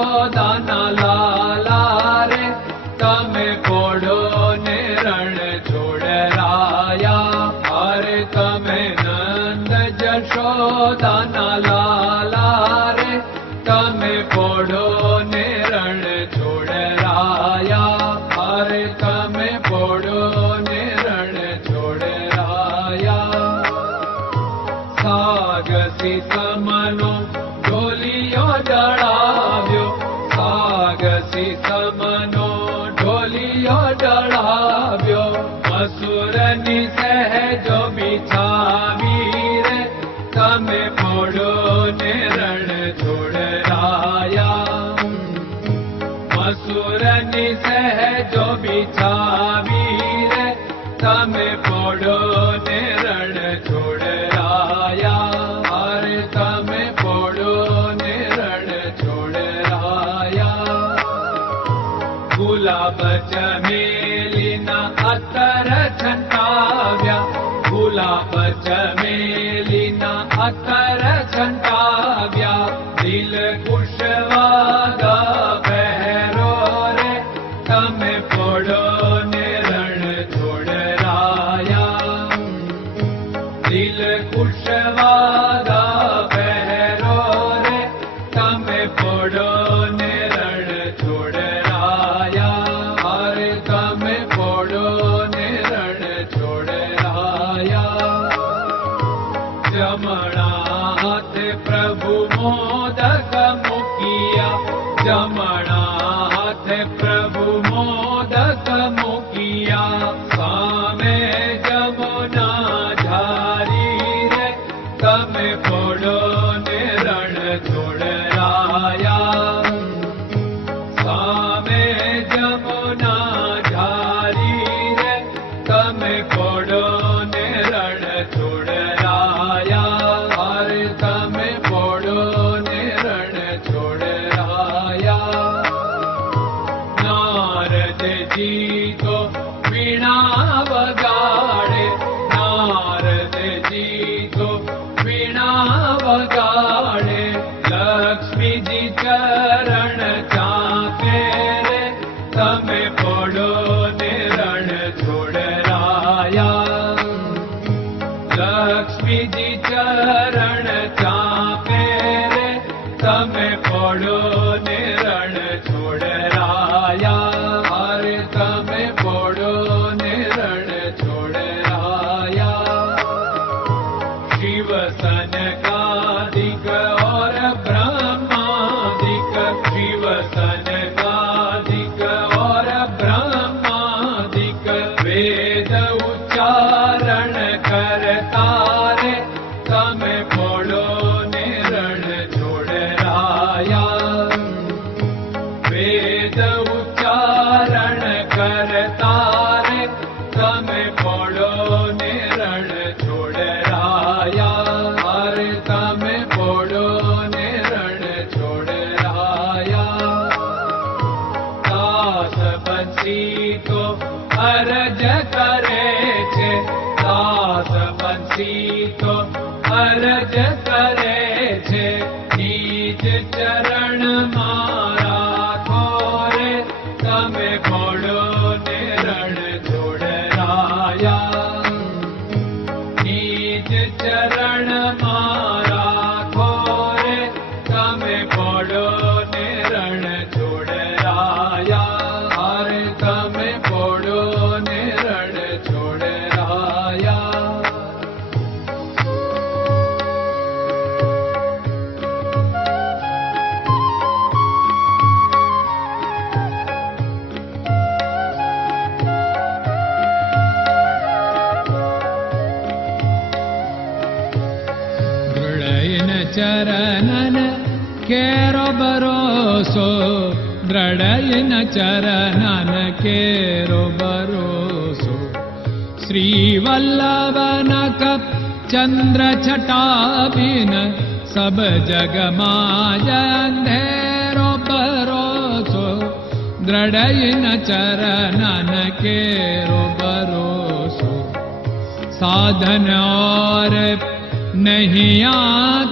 જશોદાના લાલા રે તમે પોડો ને રણ છોડરાયા. અરે તમે નંદ જશોદાના લાલા રે તમે પોડો ને રણ છોડરાયા. અરે તમે પોડો ને રણ છોડરાયા. સાગસી સમનો ઢોલિયો ડળાવ્યો, સાગસી સમનો ઢોલિયો ડળાવ્યો. મસૂરની સહેજો બિછાવી રે તમે પોડો ને રણ છોડરાયા. મસૂરની સહેજો બિછાવી રે તમે પોડો ને રણ છોડરાયા. અરે તમે પોડો ને રણ છોડરાયા. ગુલાબ ચમેલીના અત્તર છંટાવ્યા, ગુલાબ ચમેલીના અત્તર છંટાવ્યા. દિલ કુશવાદા પહેરો રે તમે પોડો ને રણ છોડરાયા. દિલ કુશવાદા પહેરો રે તમે પોડો ને રણ છોડરાયા. અરે તમે પોડો ને રણ છોડરાયા. જમણા હાથે પ્રભુ મોદક મૂકિયા, જમણા હાથે પ્રભુ મોદક મૂકિયા. સામે જમુના ઝારી રે તમે પોડો ને રણ છોડરાયા. સામે જમુના ઝારી રે તમે પોડો ને રણ છોડરાયા. અરે તમે પોડો ને રણ છોડરાયા. નારદજી તો વીણા વગાડે, નારદજી તો વીણા વગાડે. લક્ષ્મીજી ચરણ ચાપે રે તમે પોડો ને રણ છોડરાયા. લક્ષ્મીજી ચરણ ચાપે રે તમે પોડો ને રણ છોડરાયા. અરે તમે પોડો ને રણ છોડરાયા. શિવ સનકાદિક और ब्रह्मादिक, शिव सनकादिक और ब्रह्मादिक. वेद उच्चारण करता रे તમે પોડો ને રણ છોડરાયા. વેદ ઉચ્ચારણ કરતા રે તમે પોડો ને રણ છોડરાયા. અરે તમે પોડો ને રણ છોડરાયા. દાસ બંસી તો અરજ કરે છે, દાસ બંસી તો અરજ કરે છે. નીચ ચરણ મારા ખોરે તમે પોડો ને રણ છોડરાયા. નીચ ચરણ મારા ખોરે તમે પોડો ને રણ છોડરાયા. અરે તમે પોડો ને રણ છોડરાયા. ચરણન કેરો ભરોસો, દ્રઢયન ચરણન કેરો ભરોસો. શ્રી વલ્લભન કપ ચંદ્ર છટાબિન સબ જગમાં અંધેરો ભરોસો. દ્રઢયન ચરણન કેરો ભરોસો. साधन और नहीं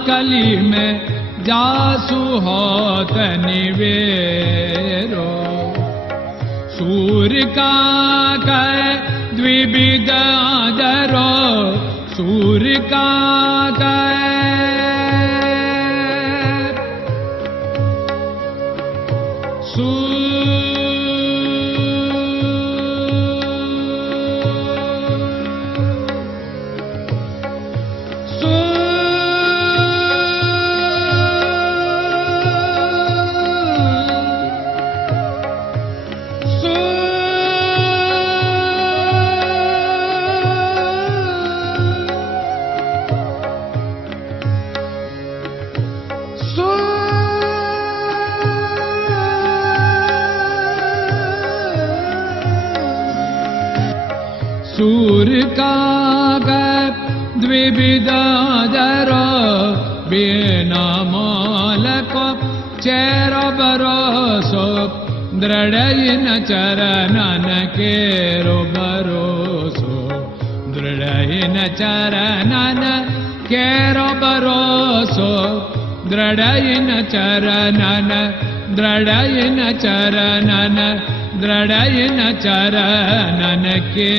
कली में जासु होत निवेरो सूर्य का कै द्विविध आदरो सूर्य का सूर्य का द्विविधादर बिना मालको चेर भरोसो दृढ़ चरणन केरो भरोसो दृढ़ चरणन केरो भरोसो दृढ़ चरणन दृढ़ चरणन दृढ़ चरणन के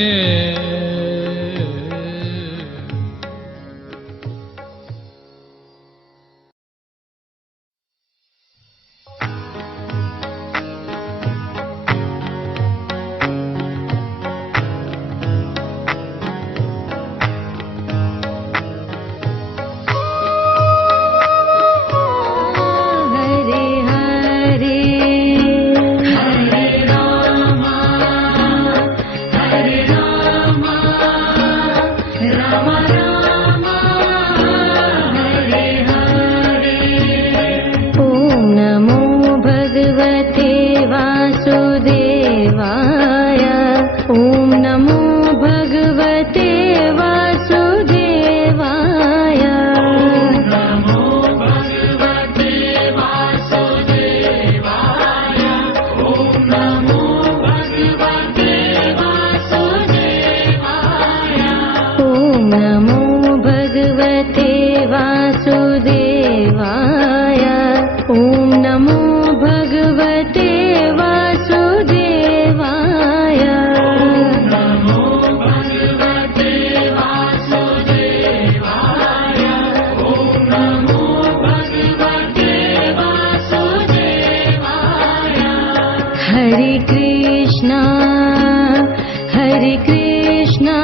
Hare Krishna,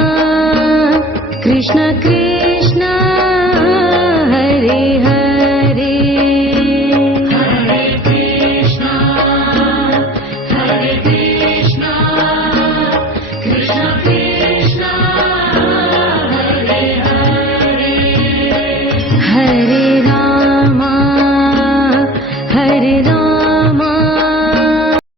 Krishna Krishna